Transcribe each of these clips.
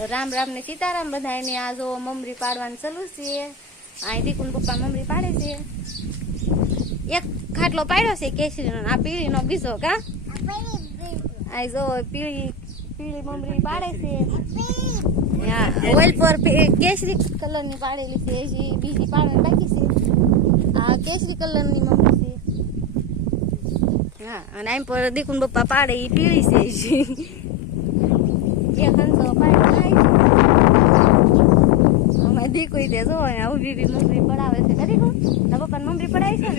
રામ રામ ને સીતારામ બધા ને આ જો મમરી પાડવાનું ચાલુ છે આ દીકુન પપ્પા મમરી પાડે છે એક ખાટલો પાડ્યો છે કેસરીનો આ પીળીનો બીજો કા આ જો પીળી મમરી પાડે છે ઓઇલ પર કેસરી કલરની પાડેલી છે હજી બીજી પાડવાની બાકી છે આ કેસરી કલરની મમરી છે હા અને આમ પર દીકુન પપ્પા પાડે એ પીળી છે હજી એક હંસો દીકુઈ દે જો ઉભી બી મમરી પડાવે છે કરી કો તારા પપ્પા મમરી પડાવી છે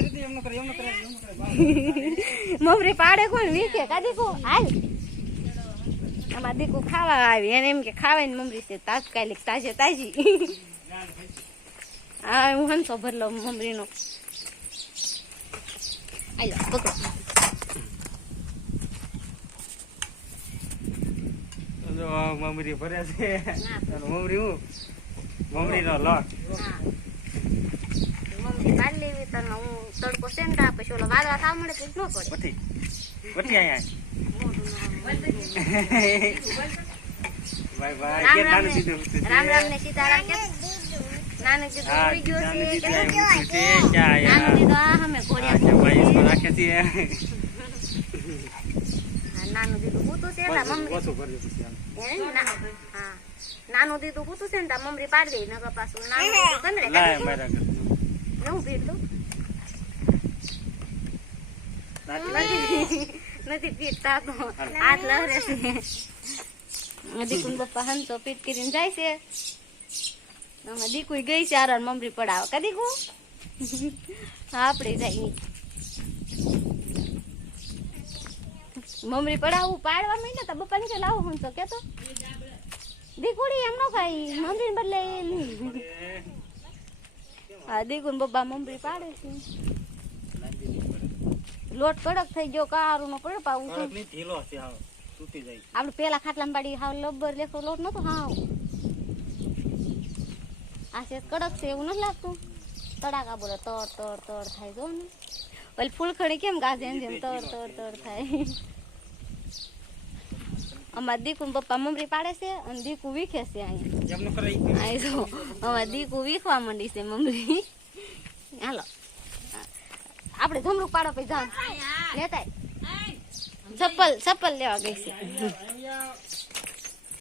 મમરી પાડે કોણ વીકે કાદી કો હાલ આમાં દીકુ ખાવા આવી એને એમ કે ખાવાની મમરી છે તાત્કાલિક તાજે તાજી હા હું હંસો ભરલો મમરીનો આયો પકડો જો મમરી ભરે છે મમરી હું મમરી નો લોટ મમરી પાડી લેવી તો હું તડકો સેંટા પછી ઓલો વાળવા થવા મળે કે ન પડે બધી અહીંયા બાય બાય કે નાનું દીધું રામ રામ ને સીતારામ કે નાનું દીધું વિડિયો છે કે क्या यार નાનું દીધું આ હમે કોડિયા अच्छा भाई इसको रखे थी નાનું દીધું પૂતું છે તા મમરી ઓછું કરી દીધું હા નાનું દીધું પૂતું છે ને તા મમરી પાડી દે નકર પાછું નાનું દીધું કંદરે લાય મારા હું ભીડું નથી પીટતા તો હાથ લહરે છે દીકુન પપ્પા હંસો પીટ કરીને જાય છે અમે દીકુઈ ગઈ છે આર મમરી પડાવ કા દીકુ આપણે જાય મમરી પડાવું પાડવા માંડ્યા તા બપ્પા ને લાવો હંસો કેતો દીકુડી એમ નો ખાઈ મમરી બદલે હા દીકુન પપ્પા મમરી પાડે છે લોટ કડક થઈ ગયો કારું નો પડે પાવું છે ઢીલો છે હાવ તૂટી જાય આપણે પેલા ખાટલામાં પાડી હાવ લબ્બર લેખો લોટ નતો હાવ આ છે કડક છે એવું નથી લાગતું તડાકા બોલે તડ તડ તડ થાય જો ને ઓલી ફૂલખડી કેમ ગાજે એમ જેમ તડ તડ તડ થાય અમાર દીકુન પપ્પા મમરી પાડે છે અને દીકુ વીખે છે અહીંયા એમ ન કરે આ જો અમાર દીકુ વીખવા માંડી છે મમરી હાલો આપણે જમરૂક પાડો પછી જાવ લેતા ચપ્પલ લેવા ગઈ છે